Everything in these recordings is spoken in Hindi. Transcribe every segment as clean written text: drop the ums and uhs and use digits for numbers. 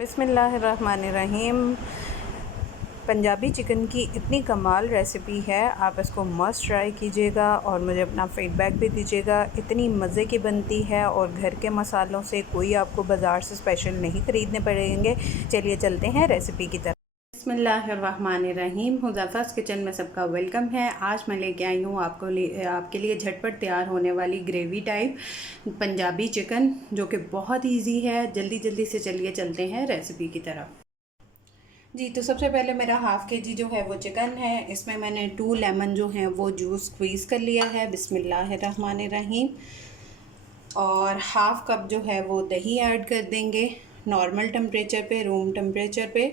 बिस्मिल्लाहिर्रहमानिर्रहीम। पंजाबी चिकन की इतनी कमाल रेसिपी है, आप इसको मस्ट ट्राई कीजिएगा और मुझे अपना फ़ीडबैक भी दीजिएगा। इतनी मज़े की बनती है और घर के मसालों से कोई आपको बाज़ार से स्पेशल नहीं ख़रीदने पड़ेंगे। चलिए चलते हैं रेसिपी की तरफ। बिस्मिल्लाहिर्रहमानिर्रहीम। हुज़ैफ़ा's किचन में सबका वेलकम है। आज मैं लेके आई हूँ आपके लिए झटपट तैयार होने वाली ग्रेवी टाइप पंजाबी चिकन, जो कि बहुत इजी है। जल्दी से चलिए चलते हैं रेसिपी की तरफ। जी, तो सबसे पहले मेरा हाफ़ केजी जो है वो चिकन है। इसमें मैंने 2 लेमन जो हैं वो जूस स्क्वीज़ कर लिया है। बिस्मिल्लाहिर्रहमानिर्रहीम। और हाफ़ कप जो है वो दही ऐड कर देंगे, नॉर्मल टेम्परेचर पे, रूम टेम्परेचर पे।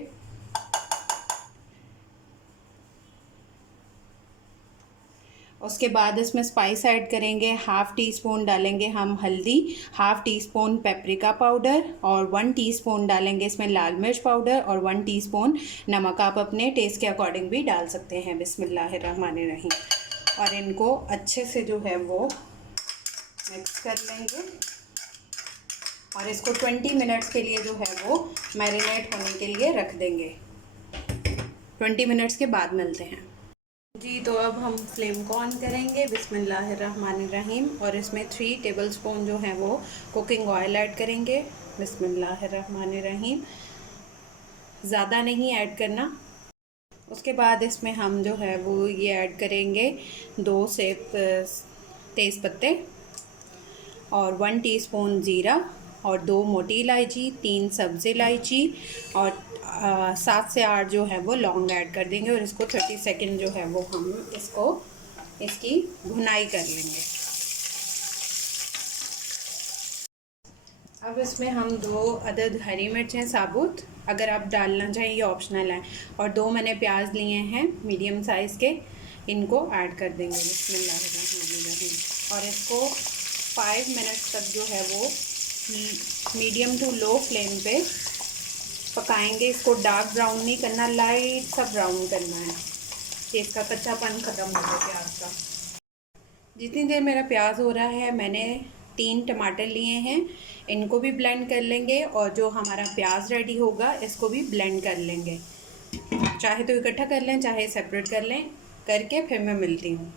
उसके बाद इसमें स्पाइस ऐड करेंगे। हाफ़ टी स्पून डालेंगे हम हल्दी, half tea spoon paprika powder और 1 टीस्पून डालेंगे इसमें लाल मिर्च पाउडर और 1 टीस्पून नमक। आप अपने टेस्ट के अकॉर्डिंग भी डाल सकते हैं। बिस्मिल्लाहिर्रहमानिर्रहीम। और इनको अच्छे से जो है वो मिक्स कर लेंगे और इसको 20 मिनट्स के लिए जो है वो मैरिनेट होने के लिए रख देंगे। 20 मिनट्स के बाद मिलते हैं। जी, तो अब हम फ्लेम को ऑन करेंगे। बिस्मिल्लाहिर्रहमानिर्रहीम। और इसमें 3 टेबलस्पून जो है वो कुकिंग ऑयल ऐड करेंगे। बिस्मिल्लाहिर्रहमानिर्रहीम। ज़्यादा नहीं ऐड करना। उसके बाद इसमें हम जो है वो ये ऐड करेंगे 2 से तेज़ पत्ते और 1 टीस्पून ज़ीरा और 2 मोटी इलायची, 3 सब्ज़ इलायची और 7 से 8 जो है वो लौंग ऐड कर देंगे। और इसको 30 सेकंड जो है वो हम इसकी भुनाई कर लेंगे। अब इसमें हम 2 अदद हरी मिर्चें साबुत, अगर आप डालना चाहें ये ऑप्शनल है, और 2 मैंने प्याज लिए हैं मीडियम साइज़ के, इनको ऐड कर देंगे। बिस्मिल्लाहिर्रहमानिर्रहीम। और इसको 5 मिनट्स तक जो है वो मीडियम टू लो फ्लेम पे पकाएंगे। इसको डार्क ब्राउन नहीं करना, लाइट सा ब्राउन करना है कि इसका कच्चापन ख़त्म हो जाए प्याज का। जितनी देर मेरा प्याज हो रहा है, मैंने 3 टमाटर लिए हैं, इनको भी ब्लेंड कर लेंगे। और जो हमारा प्याज रेडी होगा इसको भी ब्लेंड कर लेंगे। चाहे तो इकट्ठा कर लें, चाहे सेपरेट कर लें। करके फिर मैं मिलती हूँ।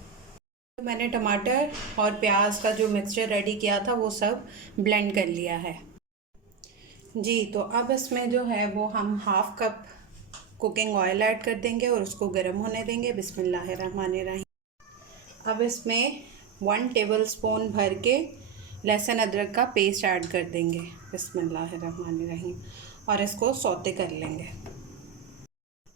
तो मैंने टमाटर और प्याज का जो मिक्सचर रेडी किया था वो सब ब्लेंड कर लिया है। जी, तो अब इसमें जो है वो हम half cup cooking oil add कर देंगे और उसको गर्म होने देंगे। बिस्मिल्लाहिर्रहमानिर्रहीम। अब इसमें 1 टेबलस्पून भर के लहसुन अदरक का पेस्ट ऐड कर देंगे। बिस्मिल्लाहिर्रहमानिर्रहीम। और इसको सौते कर लेंगे।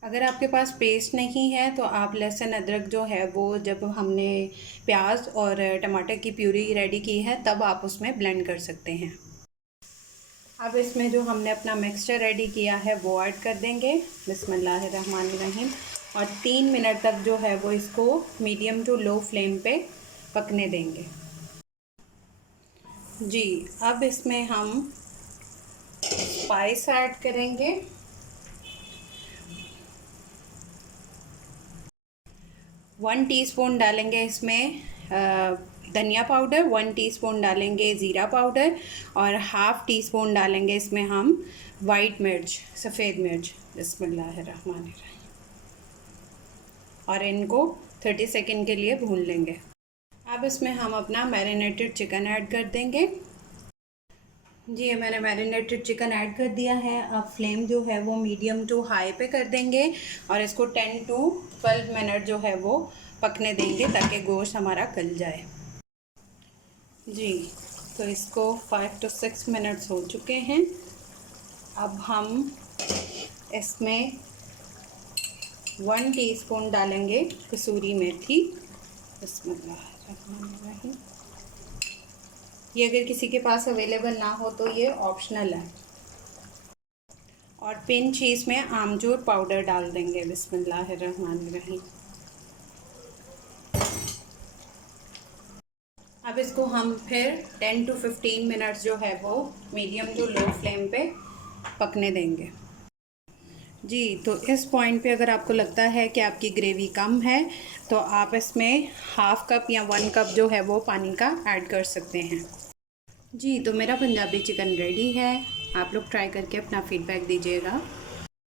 अगर आपके पास पेस्ट नहीं है तो आप लहसुन अदरक जो है वो जब हमने प्याज और टमाटर की प्यूरी रेडी की है तब आप उसमें ब्लेंड कर सकते हैं। अब इसमें जो हमने अपना मिक्सचर रेडी किया है वो ऐड कर देंगे। बिस्मिल्लाहिर्रहमानिर्रहीम। और 3 मिनट तक जो है वो इसको मीडियम टू लो फ्लेम पे पकने देंगे। जी, अब इसमें हम स्पाइस ऐड करेंगे। 1 टीस्पून डालेंगे इसमें धनिया पाउडर, 1 टीस्पून डालेंगे ज़ीरा पाउडर और हाफ़ टी स्पून डालेंगे इसमें हम वाइट मिर्च, सफ़ेद मिर्च। बिस्मिल्लाहिर्रहमानिर्रहीम। और इनको 30 सेकंड के लिए भून लेंगे। अब इसमें हम अपना मैरिनेटेड चिकन ऐड कर देंगे। जी, मैंने मैरिनेटेड चिकन ऐड कर दिया है। अब फ्लेम जो है वो मीडियम टू हाई पे कर देंगे और इसको 10 टू 12 मिनट जो है वो पकने देंगे ताकि गोश्त हमारा गल जाए। जी, तो इसको 5 टू 6 मिनट्स हो चुके हैं। अब हम इसमें 1 टीस्पून डालेंगे कसूरी मेथी। बिस्मिल्लाहिर्रहमानिर्रहीम। ये अगर किसी के पास अवेलेबल ना हो तो ये ऑप्शनल है। और पिंच इसमें आमचूर पाउडर डाल देंगे। बिस्मिल्लाहिर्रहमानिर्रहीम। अब इसको हम फिर 10 टू 15 मिनट्स जो है वो मीडियम टू लो फ्लेम पे पकने देंगे। जी, तो इस पॉइंट पे अगर आपको लगता है कि आपकी ग्रेवी कम है तो आप इसमें हाफ़ कप या 1 कप जो है वो पानी का ऐड कर सकते हैं। जी, तो मेरा पंजाबी चिकन रेडी है। आप लोग ट्राई करके अपना फ़ीडबैक दीजिएगा।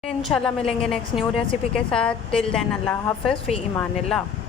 इंशाल्लाह मिलेंगे नेक्स्ट न्यू रेसिपी के साथ। टिल देन अल्लाह हाफ़िज़ फ़ी ईमानिल्लाह।